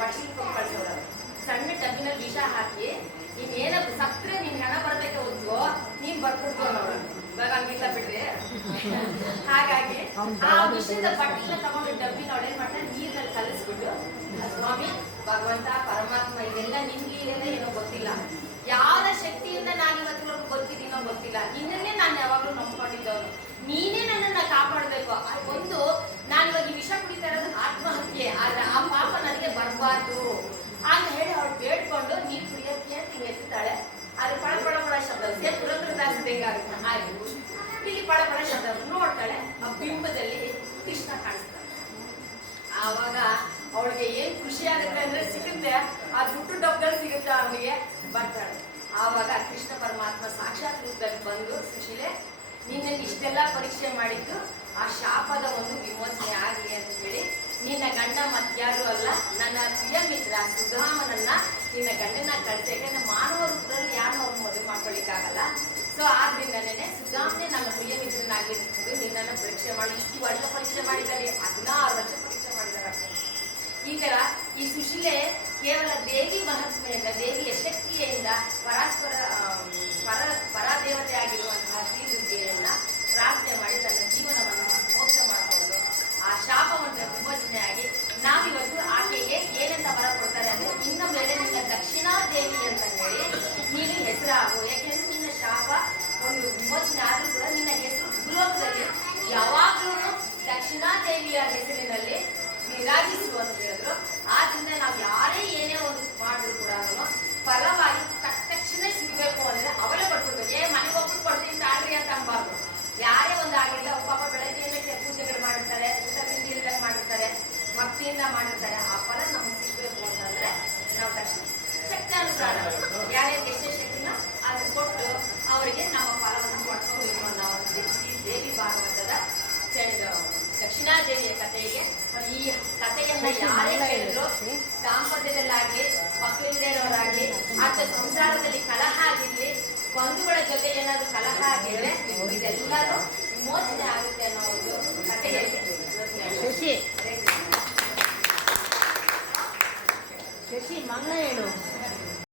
ಬಟ್ಲಿ ಕೊಟ್ಟು ಕಳ್ಸೋರು. ಸಣ್ಣ ಡಬ್ಬಿನಲ್ಲಿ ವಿಷ ಹಾಕಿ ಇನ್ನೇನ ಸತ್ರೆ ನಿನ್ ಹಣ ಬರ್ಬೇಕೆ ಹೊತ್ತು ನೀನ್ ಬರ್ಕೊಡ್ತು ಅನ್ನೋರು. ಇವಾಗ ಹಂಗಿಲ್ಲ ಬಿಡ್ರಿ. ಹಾಗಾಗಿ ಆ ವಿಷಯದ ಬಟ್ಲಿನ ತಗೊಂಡು ಡಬ್ಬಿನ ಅವಳೇನ್ ಮಾಡ್ತಾರೆ, ನೀರ್ನಲ್ಲಿ ಕಲಿಸ್ಬಿಟ್ಟು ಸ್ವಾಮಿ ಭಗವಂತ ಪರಮಾತ್ಮ ಇದೆಲ್ಲ ನಿನ್ಗೆ ಇದೆಲ್ಲ ಏನೋ ಗೊತ್ತಿಲ್ಲ, ಯಾವ ಶಕ್ತಿಯಿಂದ ನಾನು ಇವತ್ತಿವರೆಗೂ ಬದುಕಿದ್ದೀನೋ ಗೊತ್ತಿಲ್ಲ, ನಿನ್ನನ್ನೇ ನಾನು ಯಾವಾಗ್ಲೂ ನಂಬ್ಕೊಂಡಿದ್ದವನು, ನೀನೇ ನನ್ನನ್ನ ಕಾಪಾಡ್ಬೇಕು. ಒಂದು ನಾನು ಇವಾಗ ಈ ವಿಷ ಕುಡಿತಾ ಇರೋದು ಆತ್ಮಹತ್ಯೆ, ಆದ್ರೆ ಆ ಪಾಪ ನನಗೆ ಬರಬಾರ್ದು ಅಂತ ಹೇಳಿ ಅವಳು ಬೇಡ್ಕೊಂಡು ನೀರು ಕುಡಿಯೋಕೆ ಹಿಂಗೆ ಎತ್ತಾಳೆ. ಅದು ಪಳ ಪಳ ಪಳ ಶಬ್ದ ಸೇರ್ ಪುರಂದರದಾಸದಂಗಾಗುತ್ತೆ. ಆಯ್ತು, ಇಲ್ಲಿ ಪಳ ಪಳ ಶಬ್ದ ನೋಡ್ತಾಳೆ, ಆ ಬಿಂಬದಲ್ಲಿ ಕೃಷ್ಣ ಕಾಣಿಸ್ತಾಳೆ. ಆವಾಗ ಅವಳಿಗೆ ಏನ್ ಖುಷಿ ಆಗುತ್ತೆ ಅಂದ್ರೆ ಸಿಗುತ್ತೆ, ಆ ದುಡ್ಡು ಡಬ್ಬಲ್ಲಿ ಸಿಗುತ್ತೆ ಅವನಿಗೆ, ಬರ್ತಾಳೆ. ಆವಾಗ ಕೃಷ್ಣ ಪರಮಾತ್ಮ ಸಾಕ್ಷಾತ್ ರೂಪದಲ್ಲಿ ಬಂದು, ಸುಶೀಲೆ ನಿನ್ನನ್ನು ಇಷ್ಟೆಲ್ಲ ಪರೀಕ್ಷೆ ಮಾಡಿದ್ದು ಆ ಶಾಪದ ಒಂದು ವಿಮೋಚನೆ ಆಗಲಿ ಅಂತ ಹೇಳಿ ನಿನ್ನ ಗಂಡ ಮತ್ಯಾರು ಅಲ್ಲ, ನನ್ನ ಪ್ರಿಯ ಮಿತ್ರ ಸುಧಾಮನನ್ನ ನಿನ್ನ ಗಂಡನ ಕಳಿಸಿ. ಯಾಕಂದ್ರೆ ಮಾನವ ರೂಪದಲ್ಲಿ ಯಾರು ಅವ್ರು ಮದುವೆ ಮಾಡ್ಕೊಳ್ಳಿಕ್ಕಾಗಲ್ಲ. ಸೊ ಆದ್ರಿಂದನೇ ಸುಧಾಮನೆ ನನ್ನ ಪ್ರಿಯ ಮಿತ್ರನಾಗಿದ್ದು ನಿನ್ನನ್ನು ಪರೀಕ್ಷೆ ಮಾಡಿ, ಇಷ್ಟು ವರ್ಷ ಪರೀಕ್ಷೆ ಮಾಡಿದ್ದಾರೆ, 16 ವರ್ಷ ಪರೀಕ್ಷೆ ಮಾಡಿದ್ದಾರೆ. ಈ ತರ ಈ ಸುಶೀಲೆ ಕೇವಲ ದೇವಿ ಮಹಾತ್ಮೆಯಿಂದ, ದೇವಿಯ ಶಕ್ತಿಯಿಂದ ಪರದೇವತೆ ಆಗಿರುವಂತಹ ಶ್ರೀ ದುರ್ಗೆಯನ್ನ ಪ್ರಾರ್ಥನೆ ಮಾಡಿ ತನ್ನ ಜೀವನವನ್ನು ಮೋಕ್ಷ ಮಾಡಿಕೊಂಡು ಆ ಶಾಪವನ್ನು ವಿಮೋಚನೆ ಆಗಿ ನಾವಿವತ್ತು ಆಕೆಗೆ ಏನಂತ ವರ ಕೊಡ್ತಾರೆ ಅಂದ್ರೆ, ಇನ್ನ ಮೇಲೆ ನಿನ್ನ ದಕ್ಷಿಣಾ ದೇವಿ ಅಂತ ಹೇಳಿ ನೀನು ಹೆಸರಾಗು. ಯಾಕೆಂದ್ರೆ ನಿನ್ನ ಶಾಪ ಒಂದು ವಿಮೋಚನೆ ಆದ್ರೂ ಕೂಡ ನಿನ್ನ ಹೆಸರು ಭೂಲೋಕದಲ್ಲಿ ಯಾವಾಗ್ಲೂ ದಕ್ಷಿಣಾ ದೇವಿಯ ಹೆಸರಿನಲ್ಲಿ ವಿರಾಜಿಸು ಅಂತ ಹೇಳಿದ್ರು. ಆದ್ರಿಂದ ನಾವು ಯಾರೇ ಏನೇ ಒಂದು ಮಾಡಿದ್ರು ಕೂಡ ಫಲವಾಗಿ ತಕ್ಷಣ ಸಿಗ್ಬೇಕು ಅಂದ್ರೆ ಅವರೇ ಪಡ್ಕೊಡ್ಬೇಕು. ಮನೆಗೆ ಹೋಗ್ಬಿಟ್ಟು ಕೊಡ್ತೀನಿ ತಾಳ್ರಿ ಅಂತ ಅನ್ಬಾರ್ದು. ಯಾರೇ ಒಂದು ಆಗಿಲ್ಲ, ಪಾಪ ಬೆಳಗ್ಗೆಯಿಂದ ಪೂಜೆಗಳು ಮಾಡಿರ್ತಾರೆ, ಊಟ ತಿಂಡಿ ಇಲ್ದಂಗೆ ಮಾಡಿರ್ತಾರೆ, ಭಕ್ತಿಯಿಂದ ಮಾಡಿರ್ತಾರೆ, ಆ ಫಲ ನಮ್ಗೆ ಸಿಗ್ಬೇಕು ಅಂತಂದ್ರೆ ನಾವು ತಕ್ಷಣ ಶಕ್ತಿ ಅನುಸಾರ ಯಾರ್ಯಾರಿಗೆ ಎಷ್ಟೇ ಶಕ್ತಿನೋ ಅದು ಕೊಟ್ಟು ಅವರಿಗೆ ನಮ್ಮ ಫಲವನ್ನು ಕೊಡ್ಕೋಬೇಕು ಅನ್ನೋ ಶ್ರೀ ದೇವಿ ಭಾಗವತದ ದಕ್ಷಿಣಾದೇವಿಯ ಕಥೆಗೆ. ಈ ಕಥೆಯನ್ನ